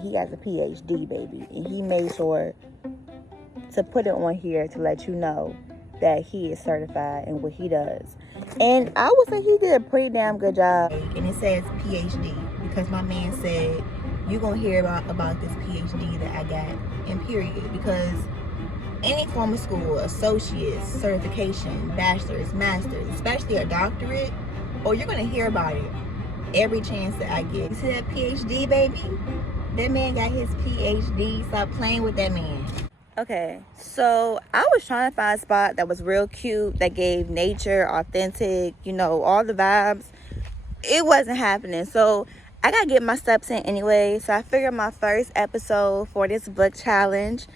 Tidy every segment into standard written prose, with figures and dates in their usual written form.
and he has a PhD, baby. And he made sure to put it on here to let you know that he is certified in what he does. And I would say he did a pretty damn good job. And it says PhD because my man said, you're going to hear about this PhD that I got in period. Because any form of school, associates, certification, bachelor's, master's, especially a doctorate, or you're going to hear about it every chance that I get. You see that PhD, baby? That man got his PhD. Stop playing with that man. Okay, so I was trying to find a spot that was real cute, that gave nature, authentic, you know, all the vibes. It wasn't happening, so I gotta get my steps in anyway. So I figured my first episode for this book challenge,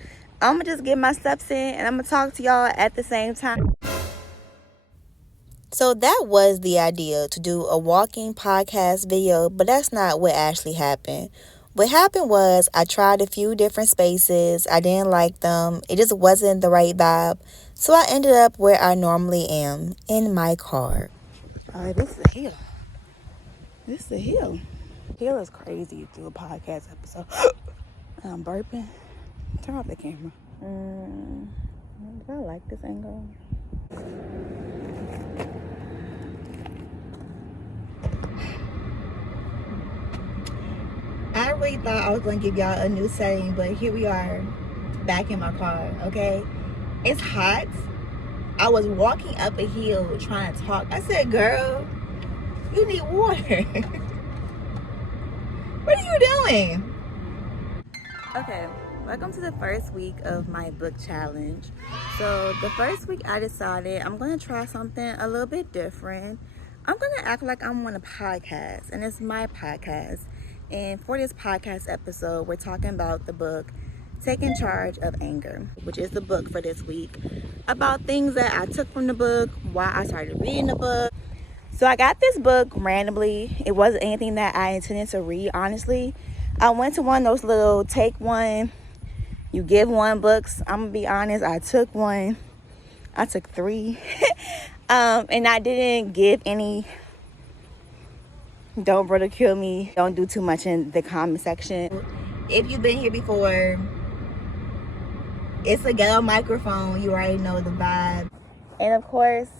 I'm gonna just get my steps in and I'm gonna talk to y'all at the same time. So that was the idea, to do a walking podcast video, but that's not what actually happened. What happened was I tried a few different spaces. I didn't like them. It just wasn't the right vibe. So I ended up where I normally am, in my car. All right, this is a hill. This is a hill. Hill is crazy to do a podcast episode. I'm burping. Turn off the camera. Do I like this angle? I really thought I was going to give y'all a new setting, but here we are back in my car, okay? It's hot. I was walking up a hill trying to talk. I said, girl, you need water. What are you doing? Okay, welcome to the first week of my book challenge. So the first week I decided I'm going to try something a little bit different. I'm going to act like I'm on a podcast, and it's my podcast. And for this podcast episode, we're talking about the book Taking Charge of Anger, which is the book for this week, about things that I took from the book, why I started reading the book. So I got this book randomly. It wasn't anything that I intended to read, honestly. I went to one of those little take one, you give one books. I'm gonna be honest, I took one. I took 3. And I didn't give any. Don't ridicule me. Don't do too much in the comment section. If you've been here before, it's a ghetto microphone. You already know the vibe. And of course,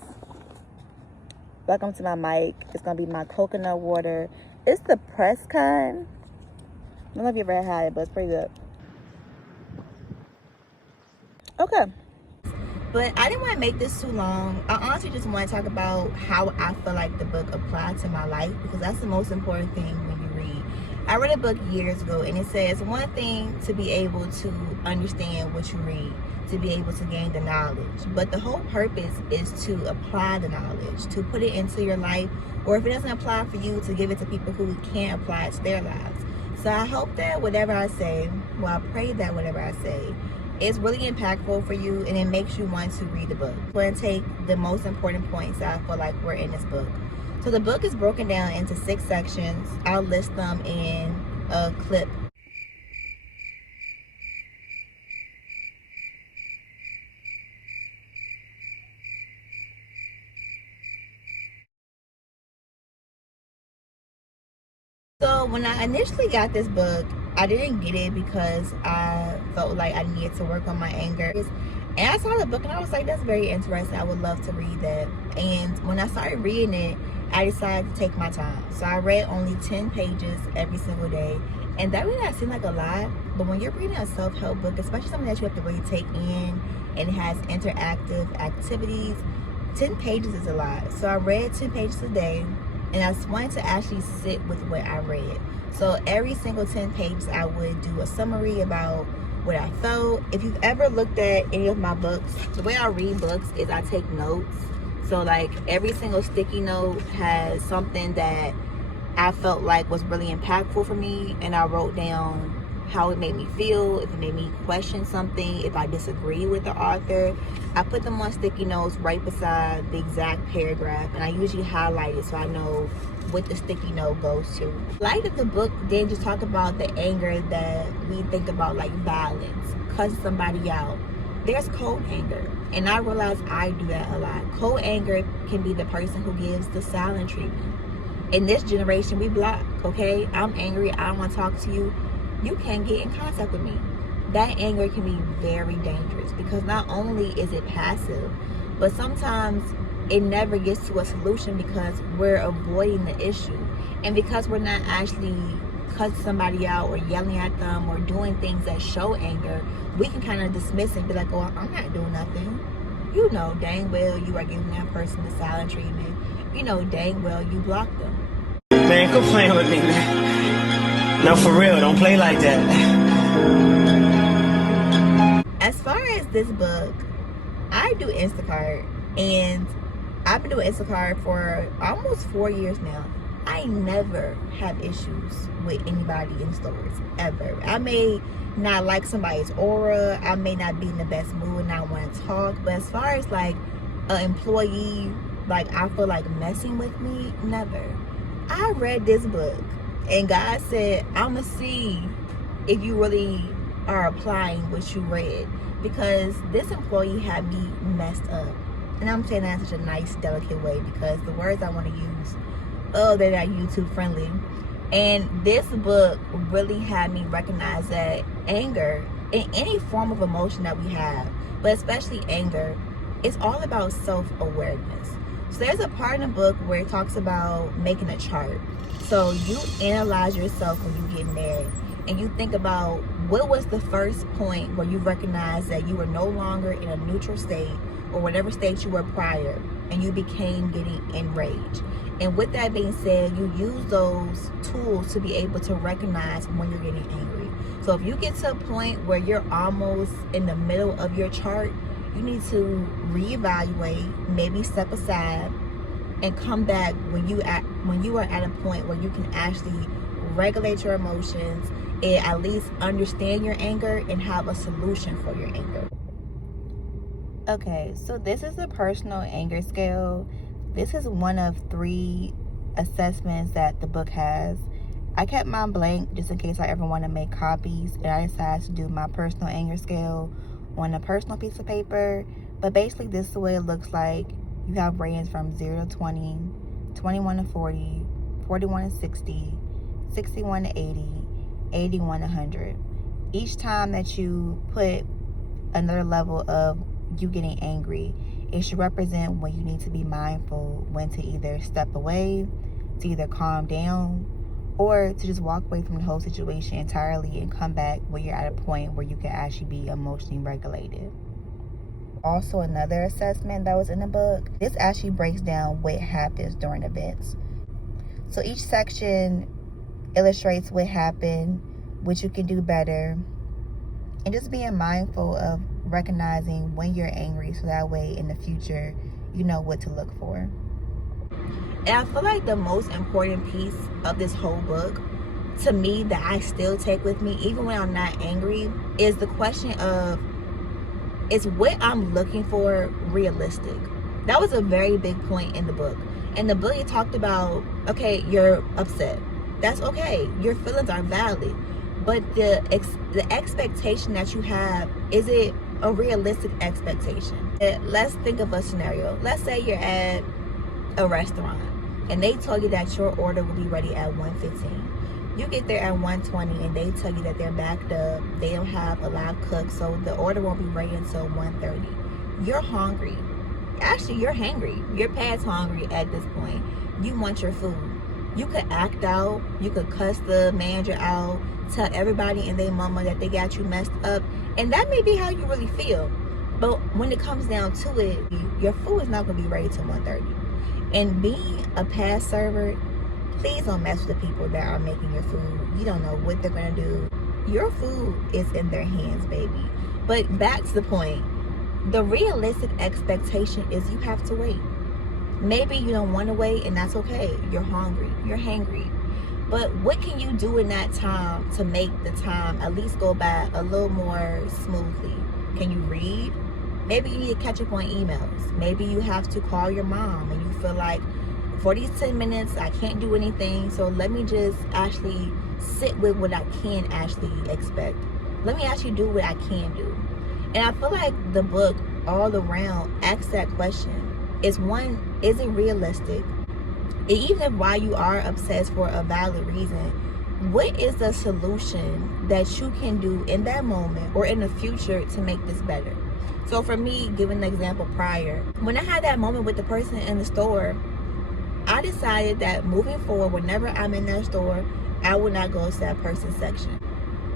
welcome to my mic. It's going to be my coconut water. It's the press kind. I don't know if you ever had it, but it's pretty good. Okay. But I didn't want to make this too long. I honestly just want to talk about how I feel like the book applied to my life, because that's the most important thing when you read. I read a book years ago, and it says one thing to be able to understand what you read, to be able to gain the knowledge. But the whole purpose is to apply the knowledge, to put it into your life, or if it doesn't apply for you, to give it to people who can't apply it to their lives. So I hope that whatever I say, well, I pray that whatever I say, it's really impactful for you, and it makes you want to read the book. I'm going to take the most important points that I feel like were in this book. So the book is broken down into 6 sections. I'll list them in a clip. So when I initially got this book, I didn't get it because I felt like I needed to work on my anger. And I saw the book and I was like, that's very interesting. I would love to read that. And when I started reading it, I decided to take my time. So I read only 10 pages every single day. And that may not seem like a lot, but when you're reading a self-help book, especially something that you have to really take in and it has interactive activities, 10 pages is a lot. So I read 10 pages a day, and I just wanted to actually sit with what I read. So every single 10 pages, I would do a summary about what I felt. If you've ever looked at any of my books, the way I read books is I take notes. So like every single sticky note has something that I felt like was really impactful for me, and I wrote down how it made me feel, if it made me question something, if I disagree with the author. I put them on sticky notes right beside the exact paragraph, and I usually highlight it so I know what the sticky note goes to. I like that the book didn't just talk about the anger that we think about, like violence, cussing somebody out. There's cold anger, and I realize I do that a lot. Cold anger can be the person who gives the silent treatment. In this generation, we block, okay? I'm angry, I don't want to talk to you. you can't get in contact with me. That anger can be very dangerous because not only is it passive, but sometimes it never gets to a solution because we're avoiding the issue. And because we're not actually cussing somebody out or yelling at them or doing things that show anger, we can kind of dismiss it and be like, oh, I'm not doing nothing. You know dang well you are giving that person the silent treatment. You know dang well you blocked them. Man, quit playing with me, man. No, for real, don't play like that. As far as this book, I do Instacart, and I've been doing Instacart for almost 4 years now. I never have issues with anybody in stores, ever. I may not like somebody's aura, I may not be in the best mood and not want to talk, but as far as like an employee, like I feel like messing with me, never. I read this book and God said, I'ma see if you really are applying what you read, because this employee had me messed up. And I'm saying that in such a nice, delicate way because the words I want to use, they're not YouTube friendly. And this book really had me recognize that anger, in any form of emotion that we have, but especially anger, it's all about self-awareness. So there's a part in the book where it talks about making a chart. So you analyze yourself when you get mad and you think about what was the first point where you recognize that you were no longer in a neutral state or whatever state you were prior, and you became getting enraged. And with that being said, you use those tools to be able to recognize when you're getting angry. So if you get to a point where you're almost in the middle of your chart, you need to reevaluate, maybe step aside, and come back when you are at a point where you can actually regulate your emotions and at least understand your anger and have a solution for your anger. Okay, so this is a personal anger scale. This is one of 3 assessments that the book has. I kept mine blank just in case I ever want to make copies, and I decided to do my personal anger scale on a personal piece of paper. But basically this is the way it looks like. You have ratings from 0 to 20, 21 to 40, 41 to 60, 61 to 80, 81 to 100. Each time that you put another level of you getting angry, it should represent when you need to be mindful when to either step away, to either calm down, or to just walk away from the whole situation entirely and come back when you're at a point where you can actually be emotionally regulated. Also, another assessment that was in the book, this actually breaks down what happens during events. So each section illustrates what happened, what you can do better, and just being mindful of recognizing when you're angry so that way in the future you know what to look for. And I feel like the most important piece of this whole book to me that I still take with me even when I'm not angry is the question of, is what I'm looking for realistic? That was a very big point in the book. And the book, it talked about, okay, you're upset. That's okay. Your feelings are valid. But the expectation that you have, is it a realistic expectation? Let's think of a scenario. Let's say you're at a restaurant and they tell you that your order will be ready at 1:15. You get there at 1:20 and they tell you that they're backed up, they don't have a live cook, so the order won't be ready until 1:30. You're hungry. Actually, you're hangry. You're past hungry at this point. You want your food. You could act out. You could cuss the manager out, tell everybody and their mama that they got you messed up, and that may be how you really feel. But when it comes down to it, your food is not going to be ready till 1:30. And being a past server, please don't mess with the people that are making your food. You don't know what they're going to do. Your food is in their hands, baby. But back to the point, the realistic expectation is you have to wait. Maybe you don't want to wait, and that's okay. You're hungry. You're hangry. But what can you do in that time to make the time at least go by a little more smoothly? Can you read? Maybe you need to catch up on emails. Maybe you have to call your mom and you feel like, for these 10 minutes, I can't do anything, so let me just actually sit with what I can actually expect. Let me actually do what I can do. And I feel like the book all around asks that question. Is it realistic? And even if why you are upset for a valid reason, what is the solution that you can do in that moment or in the future to make this better? So for me, giving the example prior, when I had that moment with the person in the store, I decided that moving forward, whenever I'm in that store, I will not go to that person's section.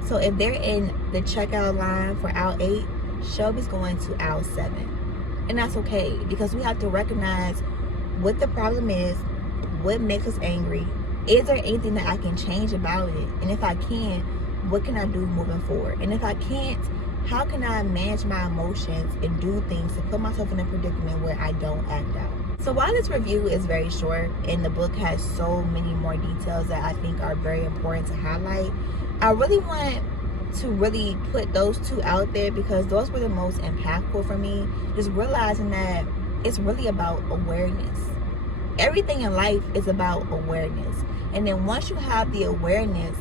So if they're in the checkout line for aisle 8, Shelby's going to aisle 7. And that's okay, because we have to recognize what the problem is, what makes us angry. Is there anything that I can change about it? And if I can, what can I do moving forward? And if I can't, how can I manage my emotions and do things to put myself in a predicament where I don't act out? So while this review is very short and the book has so many more details that I think are very important to highlight, I really want to really put those two out there because those were the most impactful for me. Just realizing that it's really about awareness. Everything in life is about awareness. And then once you have the awareness,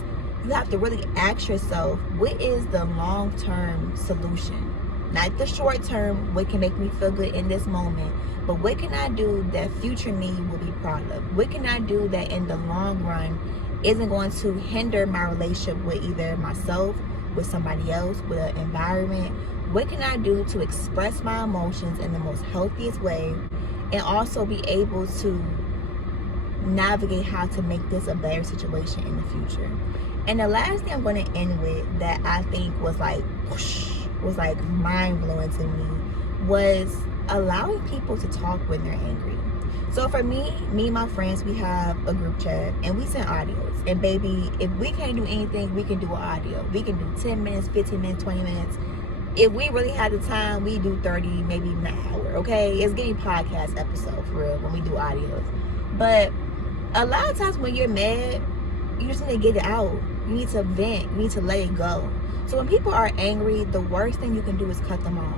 you have to really ask yourself, what is the long-term solution? Not the short term, what can make me feel good in this moment, but what can I do that future me will be proud of? What can I do that in the long run isn't going to hinder my relationship with either myself, with somebody else, with an environment? What can I do to express my emotions in the most healthiest way and also be able to navigate how to make this a better situation in the future? And the last thing I'm going to end with that I think was like whoosh, was like mind-blowing to me was allowing people to talk when they're angry. So for me and my friends, we have a group chat and we send audios. And baby, if we can't do anything, we can do an audio. We can do 10 minutes, 15 minutes, 20 minutes. If we really had the time, we do 30, maybe an hour, okay? It's getting podcast episode for real when we do audios. But a lot of times when you're mad, you just need to get it out. You need to vent. You need to let it go. So when people are angry, the worst thing you can do is cut them off.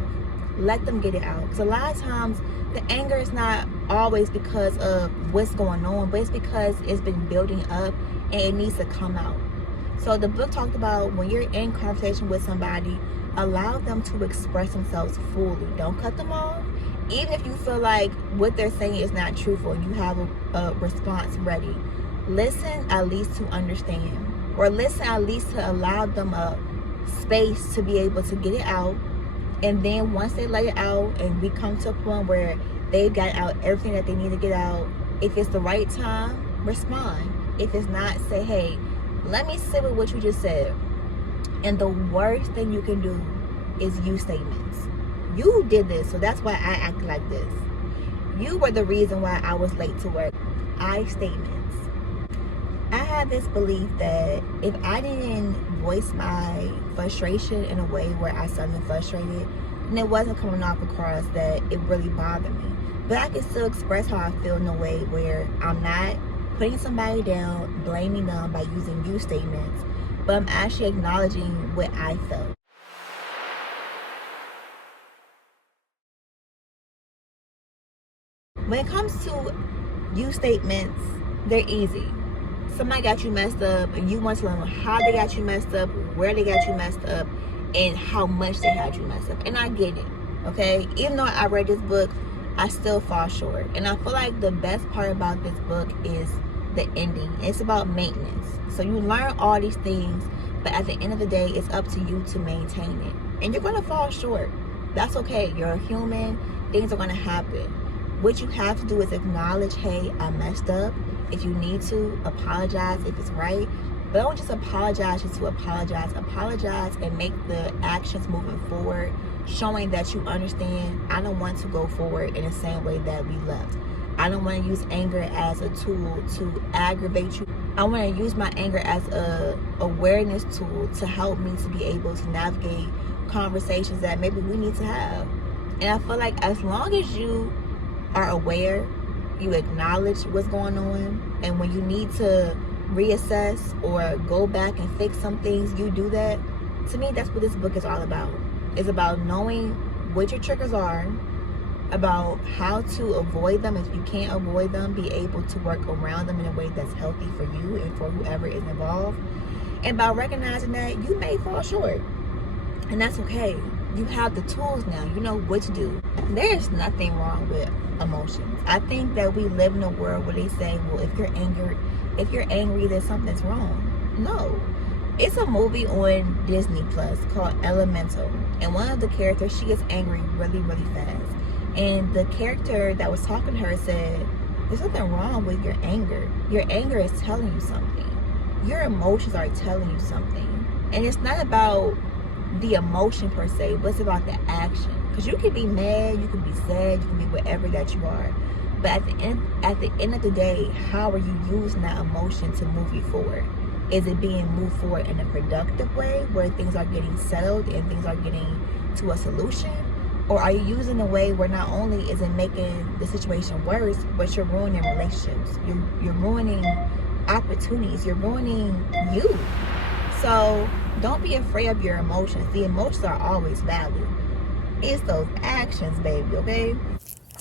Let them get it out. Because a lot of times, the anger is not always because of what's going on, but it's because it's been building up and it needs to come out. So the book talked about when you're in conversation with somebody, allow them to express themselves fully. Don't cut them off. Even if you feel like what they're saying is not truthful, you have a response ready. Listen at least to understand, or listen at least to allow them a space to be able to get it out. And then once they let it out and we come to a point where they've got out everything that they need to get out, if it's the right time, respond. If it's not, say, hey, let me sit with what you just said. And the worst thing you can do is use statements. You did this, so that's why I act like this. You were the reason why I was late to work. I statements. I have this belief that if I didn't voice my frustration in a way where I sounded frustrated, then it wasn't coming off across that it really bothered me. But I can still express how I feel in a way where I'm not putting somebody down, blaming them by using you statements, but I'm actually acknowledging what I felt. When it comes to you statements, they're easy. Somebody got you messed up and you want to learn how they got you messed up, where they got you messed up, and how much they had you messed up. And I get it, okay? Even though I read this book, I still fall short. And I feel like the best part about this book is the ending. It's about maintenance. So you learn all these things, but at the end of the day, it's up to you to maintain it. And you're going to fall short. That's okay. You're a human. Things are going to happen. What you have to do is acknowledge, hey, I messed up. If you need to, apologize if it's right. But don't just apologize just to apologize. Apologize and make the actions moving forward, showing that you understand, I don't want to go forward in the same way that we left. I don't want to use anger as a tool to aggravate you. I want to use my anger as a awareness tool to help me to be able to navigate conversations that maybe we need to have. And I feel like as long as you are aware, you acknowledge what's going on, and when you need to reassess or go back and fix some things, you do that. To me, that's what this book is all about. It's about knowing what your triggers are, about how to avoid them. If you can't avoid them, be able to work around them in a way that's healthy for you and for whoever is involved. And by recognizing that you may fall short, and that's okay. You have the tools now. You know what to do. There's nothing wrong with emotions. I think that we live in a world where they say, well, if you're angry, then something's wrong. No. It's a movie on Disney Plus called Elemental. And one of the characters, she gets angry really, really fast. And the character that was talking to her said, there's nothing wrong with your anger. Your anger is telling you something. Your emotions are telling you something. And it's not about the emotion per se, but it's about the action. Because you can be mad, you can be sad, you can be whatever that you are. But at the end of the day, how are you using that emotion to move you forward? Is it being moved forward in a productive way where things are getting settled and things are getting to a solution? Or are you using a way where not only is it making the situation worse, but you're ruining relationships, you're ruining opportunities, you're ruining you. So don't be afraid of your emotions. The emotions are always valid. It's those actions, baby, okay?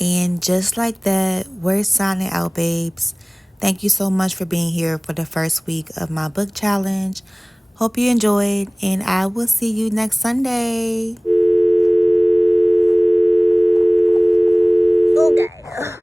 And just like that, we're signing out, babes. Thank you so much for being here for the first week of my book challenge. Hope you enjoyed, and I will see you next Sunday.